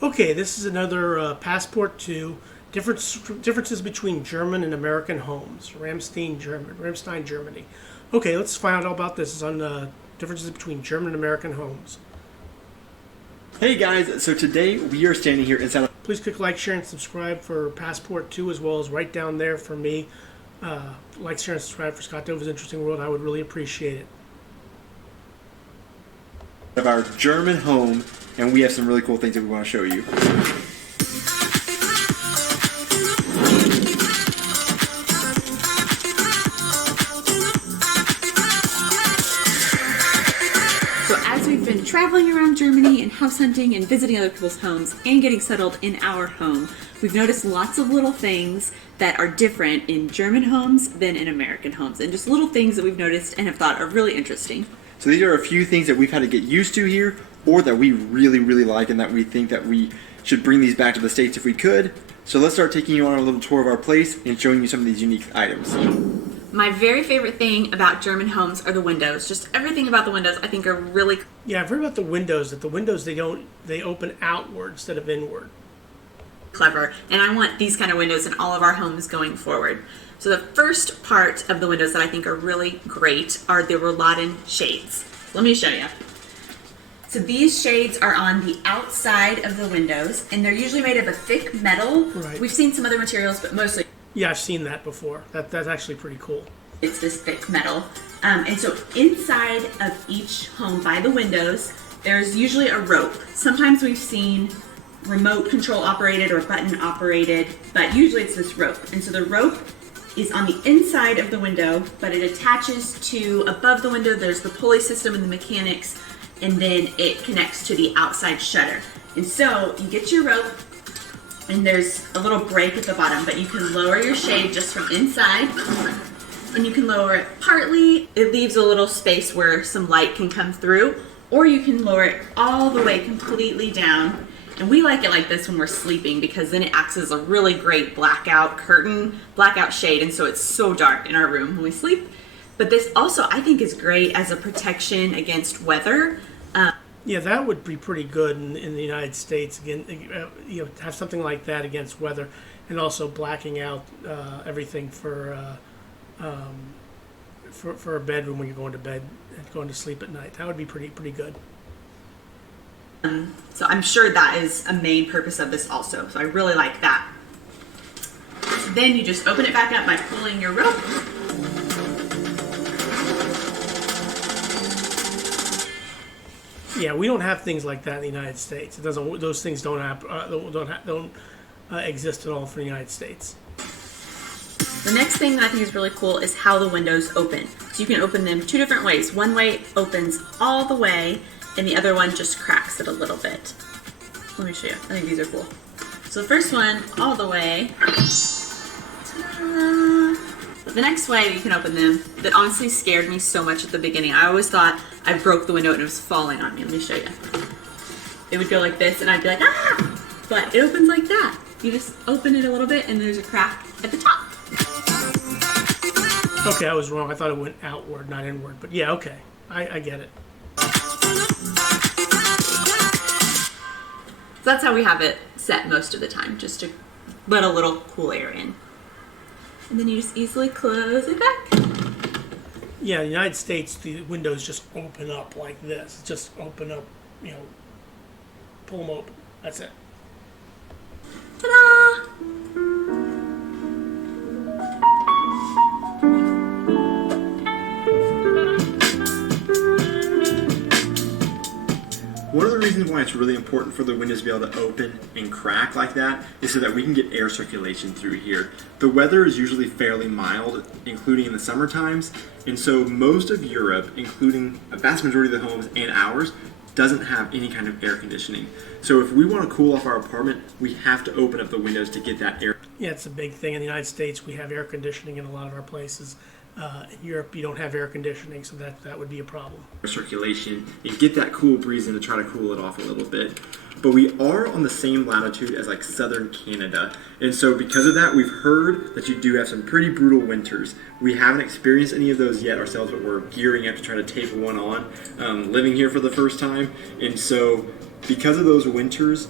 Okay, this is another Passport 2. Differences between German and American homes. Ramstein, Germany. Okay, let's find out all about this. It's on differences between German and American homes. Hey guys, so today we are standing here inside of Please click like, share, and subscribe for Passport 2, as well as right down there for me. Like, share, and subscribe for Scott Dover's Interesting World. I would really appreciate it. our German home, and we have some really cool things that we want to show you. So as we've been traveling around Germany and house hunting and visiting other people's homes and getting settled in our home, we've noticed lots of little things that are different in German homes than in American homes, and just little things that we've noticed and have thought are really interesting. So these are a few things that we've had to get used to here, or that we really, really like, and that we think that we should bring these back to the States if we could. So let's start taking you on a little tour of our place and showing you some of these unique items. My very favorite thing about German homes are the windows. Just everything about the windows I think are really Yeah, I've heard about the windows. That the windows they open outward instead of inward. clever, and I want these kind of windows in all of our homes going forward. So the first part of the windows that I think are really great are the Rolladen shades. Let me show you. So these shades are on the outside of the windows, and they're usually made of a thick metal. Right. We've seen some other materials, but mostly Yeah, I've seen that before. That's actually pretty cool. it's this thick metal. And so inside of each home by the windows, there's usually a rope. Sometimes we've seen remote control operated or button operated, but usually it's this rope. And so the rope is on the inside of the window, but it attaches to above the window. There's the pulley system and the mechanics, and then it connects to the outside shutter. And so you get your rope, and there's a little break at the bottom, but you can lower your shade just from inside, and you can lower it partly. It leaves a little space where some light can come through, or you can lower it all the way completely down. And we like it like this when we're sleeping, because then it acts as a really great blackout shade, and so it's so dark in our room when we sleep. But this also, I think, is great as a protection against weather. Yeah, that would be pretty good in the United States. Again, have something like that against weather, and also blacking out everything for a bedroom when you're going to bed and going to sleep at night. That would be pretty good. So I'm sure that is a main purpose of this also. So I really like that. So then you just open it back up by pulling your rope. Yeah, we don't have things like that in the United States. It doesn't. Those things don't exist at all for the United States. The next thing that I think is really cool is how the windows open. So you can open them two different ways. One way opens all the way, and the other one just cracks it a little bit. Let me show you. I think these are cool. So the first one, all the way. Ta-da! The next way you can open them, that honestly scared me so much at the beginning. I always thought I broke the window and it was falling on me. Let me show you. It would go like this, and I'd be like, ah! But it opens like that. You just open it a little bit, and there's a crack at the top. Okay, I was wrong. I thought it went outward, not inward. But yeah, okay, I get it. So that's how we have it set most of the time, just to let a little cool air in. And then you just easily close it back. Yeah, in the United States, the windows just open up like this. Just open up, pull them open. That's it. Ta-da! One of the reasons why it's really important for the windows to be able to open and crack like that is so that we can get air circulation through here. The weather is usually fairly mild, including in the summer times, and so most of Europe, including a vast majority of the homes and ours, doesn't have any kind of air conditioning. So if we want to cool off our apartment, we have to open up the windows to get that air. Yeah, it's a big thing. In the United States, we have air conditioning in a lot of our places. In Europe, you don't have air conditioning, so that would be a problem. Circulation and get that cool breeze in to try to cool it off a little bit. But we are on the same latitude as like southern Canada, and so because of that, we've heard that you do have some pretty brutal winters. We haven't experienced any of those yet ourselves, but we're gearing up to try to take one on, living here for the first time. And so because of those winters,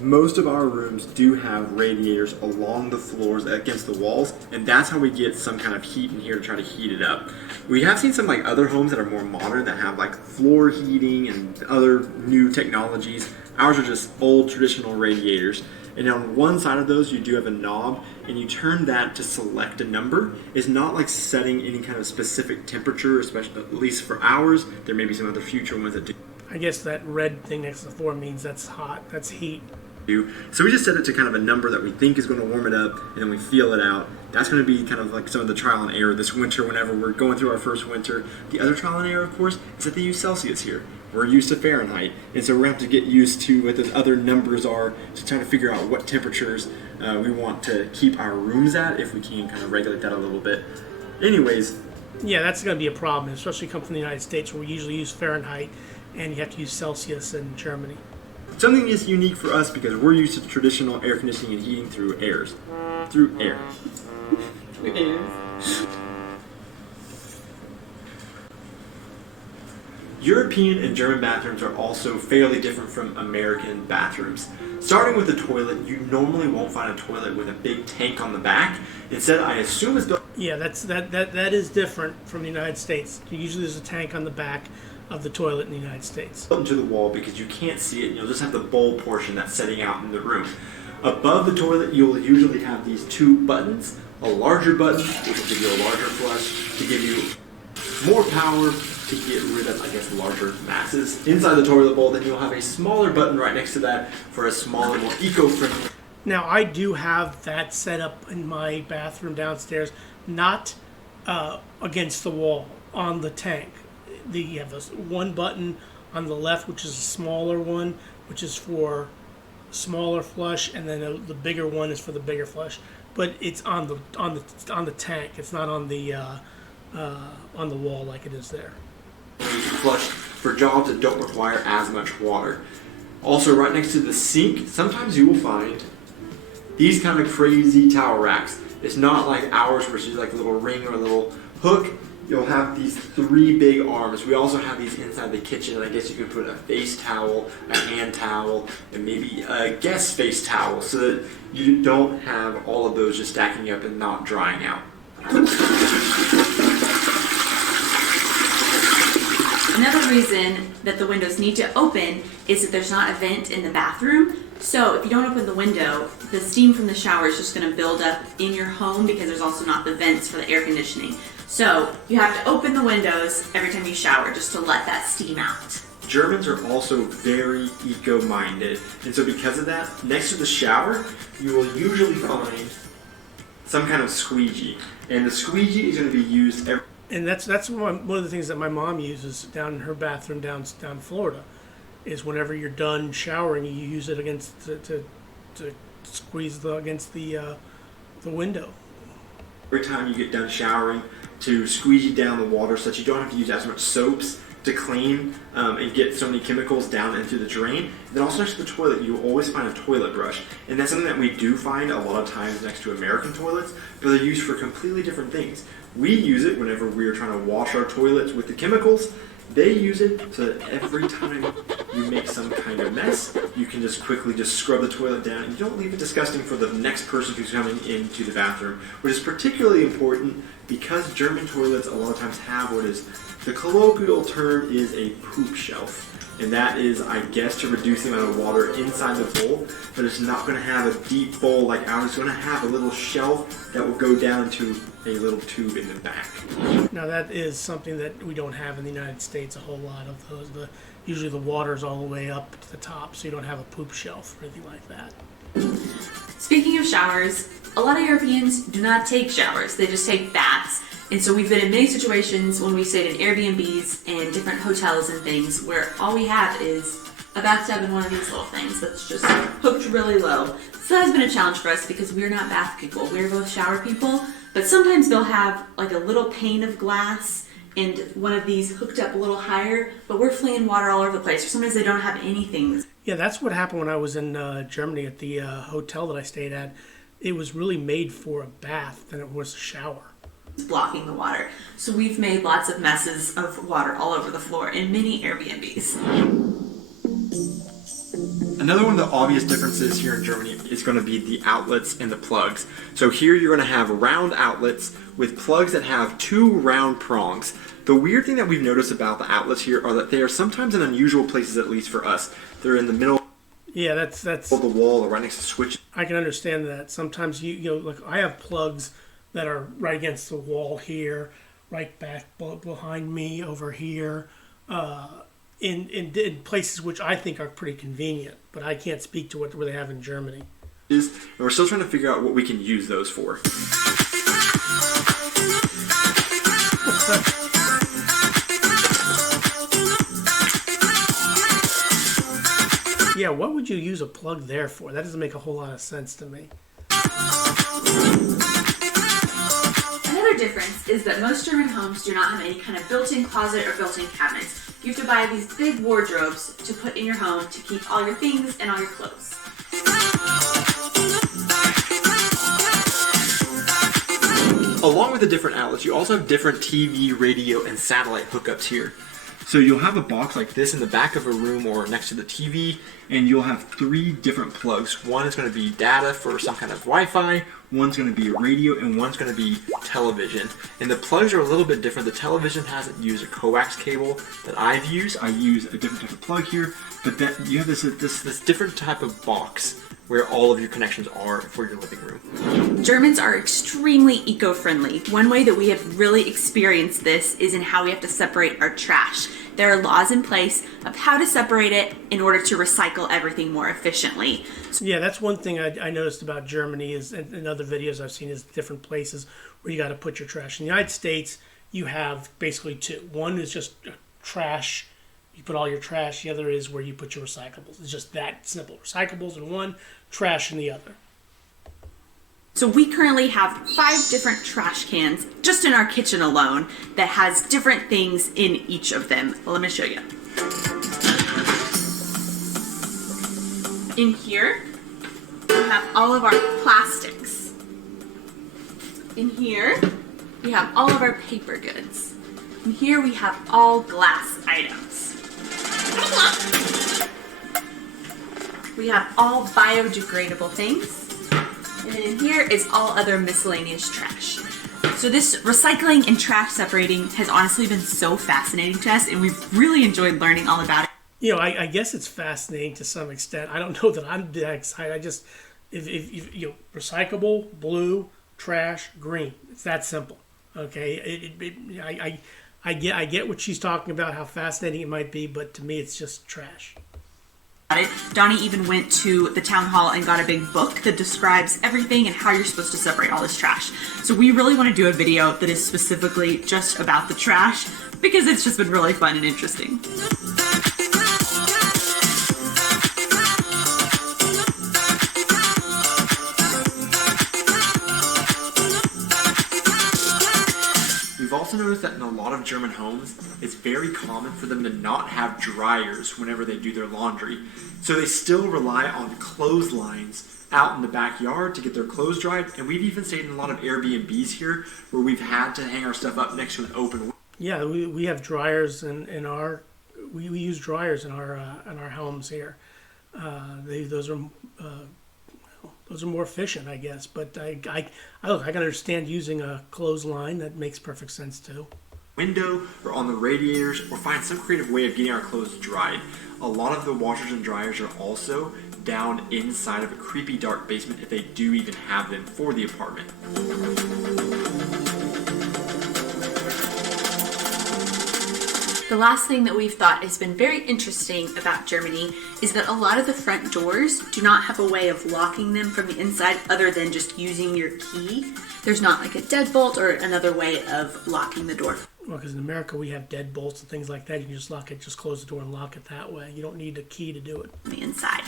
most of our rooms do have radiators along the floors against the walls, and that's how we get some kind of heat in here to try to heat it up. We have seen some like other homes that are more modern that have like floor heating and other new technologies. Ours are just old traditional radiators. And on one side of those, you do have a knob, and you turn that to select a number. It's not like setting any kind of specific temperature, especially at least for ours. There may be some other future ones that do. I guess that red thing next to the floor means that's hot. That's heat. So we just set it to kind of a number that we think is going to warm it up, and then we feel it out. That's going to be kind of like some of the trial and error this winter whenever we're going through our first winter. The other trial and error, of course, is that they use Celsius here. We're used to Fahrenheit, and so we're going to have to get used to what those other numbers are to try to figure out what temperatures we want to keep our rooms at, if we can kind of regulate that a little bit. Anyways. Yeah, that's going to be a problem, especially come from the United States, where we usually use Fahrenheit, and you have to use Celsius in Germany. Something is unique for us because we're used to traditional air conditioning and heating through air. European and German bathrooms are also fairly different from American bathrooms. Starting with the toilet, you normally won't find a toilet with a big tank on the back. Instead, I assume it's built. Yeah, that is different from the United States. Usually there's a tank on the back of the toilet in the United States. Into the wall because you can't see it, and you'll just have the bowl portion that's setting out in the room. Above the toilet, you'll usually have these two buttons. A larger button, which will give you a larger flush, to give you more power to get rid of, I guess, larger masses. Inside the toilet bowl, then you'll have a smaller button right next to that for a smaller, more eco-friendly. Now, I do have that set up in my bathroom downstairs, not against the wall, on the tank. You have this one button on the left, which is a smaller one, which is for smaller flush, and then the bigger one is for the bigger flush. But it's on the tank. It's not on the wall like it is there. Flush for jobs that don't require as much water. Also, right next to the sink, sometimes you will find these kind of crazy towel racks. It's not like ours, where it's just like a little ring or a little hook. You'll have these three big arms. We also have these inside the kitchen, and I guess you could put a face towel, a hand towel, and maybe a guest face towel, so that you don't have all of those just stacking up and not drying out. Another reason that the windows need to open is that there's not a vent in the bathroom. So if you don't open the window, the steam from the shower is just going to build up in your home because there's also not the vents for the air conditioning. So you have to open the windows every time you shower just to let that steam out. Germans are also very eco-minded, and so because of that, next to the shower, you will usually find some kind of squeegee, and the squeegee is going to be used every. And that's one of the things that my mom uses down in her bathroom down in Florida, is whenever you're done showering, you use it to squeeze against the window. Every time you get done showering, to squeegee down the water so that you don't have to use as much soaps to clean and get so many chemicals down into the drain. And then also next to the toilet, you will always find a toilet brush. And that's something that we do find a lot of times next to American toilets, but they're used for completely different things. We use it whenever we are trying to wash our toilets with the chemicals. They use it so that every time you make some kind of mess, you can just quickly just scrub the toilet down, and you don't leave it disgusting for the next person who's coming into the bathroom, which is particularly important because German toilets a lot of times have what is, the colloquial term is a poop shelf. And that is, I guess, to reduce the amount of water inside the bowl, but it's not going to have a deep bowl like ours. It's going to have a little shelf that will go down into a little tube in the back. Now that is something that we don't have in the United States, a whole lot of those. Usually the water's all the way up to the top, so you don't have a poop shelf or anything like that. Speaking of showers, a lot of Europeans do not take showers. They just take baths. And so we've been in many situations when we stayed in Airbnbs and different hotels and things where all we have is a bathtub and one of these little things that's just hooked really low. So that has been a challenge for us because we're not bath people. We're both shower people. But sometimes they'll have like a little pane of glass and one of these hooked up a little higher, but we're flinging water all over the place. Or sometimes they don't have anything. Yeah, that's what happened when I was in Germany at the hotel that I stayed at. It was really made for a bath than it was a shower. Blocking the water. So we've made lots of messes of water all over the floor in many Airbnbs. Another one of the obvious differences here in Germany is going to be the outlets and the plugs. So here you're going to have round outlets with plugs that have 2 round prongs. The weird thing that we've noticed about the outlets here are that they are sometimes in unusual places, at least for us. They're in the middle Yeah, that's of the wall or right next to the switch. I can understand that. Sometimes you know, like I have plugs that are right against the wall here, right back behind me over here, in places which I think are pretty convenient, but I can't speak to what they have in Germany. And we're still trying to figure out what we can use those for. Yeah, what would you use a plug there for? That doesn't make a whole lot of sense to me. Another difference is that most German homes do not have any kind of built-in closet or built-in cabinets. You have to buy these big wardrobes to put in your home to keep all your things and all your clothes. Along with the different outlets, you also have different TV, radio, and satellite hookups here. So you'll have a box like this in the back of a room or next to the TV, and you'll have 3 different plugs. One is going to be data for some kind of Wi-Fi, one's going to be radio, and one's going to be television. And the plugs are a little bit different. The television hasn't used a coax cable that I've used. I use a different type of plug here, but that you have this different type of box where all of your connections are for your living room. Germans are extremely eco-friendly. One way that we have really experienced this is in how we have to separate our trash. There are laws in place of how to separate it in order to recycle everything more efficiently. Yeah, that's one thing I noticed about Germany is, and in other videos I've seen, is different places where you got to put your trash. In the United States, you have basically 2. One is just trash. You put all your trash. The other is where you put your recyclables. It's just that simple. Recyclables in one, trash in the other. So we currently have 5 different trash cans just in our kitchen alone that has different things in each of them. Well, let me show you. In here, we have all of our plastics. In here, we have all of our paper goods. In here, we have all glass items. We have all biodegradable things. And then in here is all other miscellaneous trash. So this recycling and trash separating has honestly been so fascinating to us, and we've really enjoyed learning all about it. You know, I guess it's fascinating to some extent. I don't know that I'm that excited. I just, if you know, recyclable, blue, trash, green. It's that simple. Okay, I get what she's talking about, how fascinating it might be, but to me, it's just trash. Donnie even went to the town hall and got a big book that describes everything and how you're supposed to separate all this trash. So we really want to do a video that is specifically just about the trash because it's just been really fun and interesting. We've also noticed that in a lot of German homes, it's very common for them to not have dryers whenever they do their laundry. So they still rely on clotheslines out in the backyard to get their clothes dried. And we've even stayed in a lot of Airbnbs here where we've had to hang our stuff up next to an open window. Yeah, we have dryers in our we use dryers in our homes here. Those are more efficient, I guess. But I can understand using a clothesline. That makes perfect sense too. Window or on the radiators, or find some creative way of getting our clothes dried. A lot of the washers and dryers are also down inside of a creepy dark basement if they do even have them for the apartment. The last thing that we've thought has been very interesting about Germany is that a lot of the front doors do not have a way of locking them from the inside other than just using your key. There's not like a deadbolt or another way of locking the door. Well, because in America we have deadbolts and things like that. You can just lock it, just close the door and lock it that way. You don't need a key to do it. From the inside.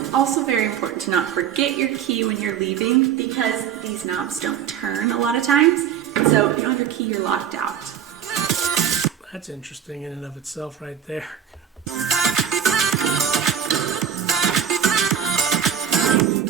It's also very important to not forget your key when you're leaving because these knobs don't turn a lot of times. So if you don't have your key, you're locked out. That's interesting in and of itself right there.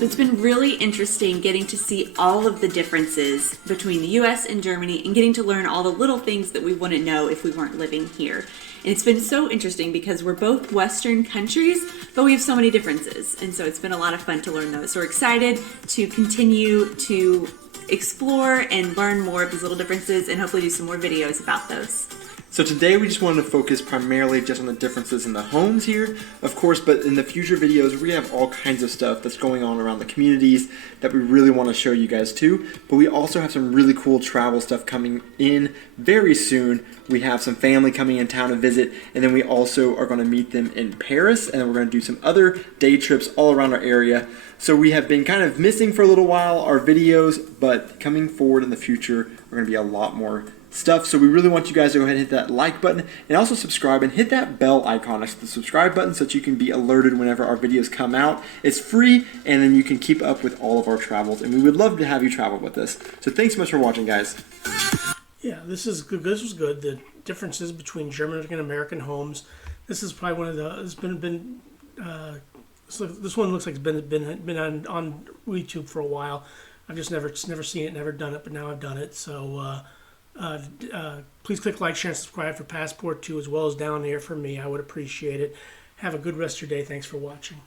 It's been really interesting getting to see all of the differences between the US and Germany and getting to learn all the little things that we wouldn't know if we weren't living here. And it's been so interesting because we're both Western countries, but we have so many differences. And so it's been a lot of fun to learn those. So we're excited to continue to explore and learn more of these little differences and hopefully do some more videos about those. So today we just wanted to focus primarily just on the differences in the homes here, of course, but in the future videos we have all kinds of stuff that's going on around the communities that we really want to show you guys too. But we also have some really cool travel stuff coming in very soon. We have some family coming in town to visit, and then we also are going to meet them in Paris, and then we're going to do some other day trips all around our area. So we have been kind of missing for a little while our videos, but coming forward in the future are going to be a lot more stuff. So we really want you guys to go ahead and hit that like button and also subscribe and hit that bell icon next to the subscribe button so that you can be alerted whenever our videos come out. It's free, and then you can keep up with all of our travels, and we would love to have you travel with us. So thanks so much for watching, guys. Yeah, this is good. This was good. The differences between German and American homes. This is probably one of the. It's been. So this one looks like it's been on YouTube for a while. I've just never seen it, never done it, but now I've done it. So please click like, share, and subscribe for Passport 2 as well as down here for me. I would appreciate it. Have a good rest of your day. Thanks for watching.